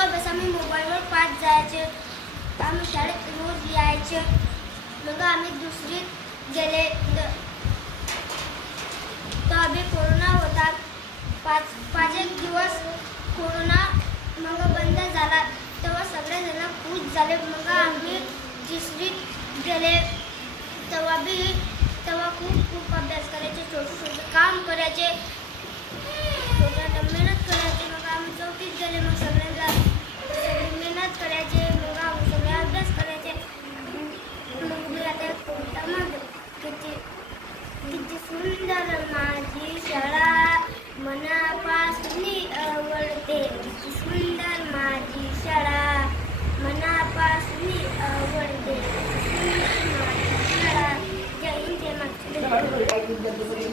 अभ्यास आम्ही मोबाईलवर पाठ जायचे, आम्ही शाळेत रोज यायचे. मग आम्ही दुसरीत गेले तर अभि कोरोना होता. पाच एक दिवस कोरोना मग बंद झाला, तेव्हा सगळेजण खुश झाले. मग आम्ही तिसरीत गेले तेव्हा खूप अभ्यास करायचे, छोटे काम करायचे, मेहनत करायचे. मग आम्ही चौथीत गेले, मग सगळे मेहनत करायचे, मग आम्ही सगळे अभ्यास करायचे. मग मी आता कोणता मग किती सुंदर माझी शाळा, मनापासून आवडते. किती सुंदर माझी शाळा, मनापासून आवडते. जय हिंद, जय महाराष्ट्र.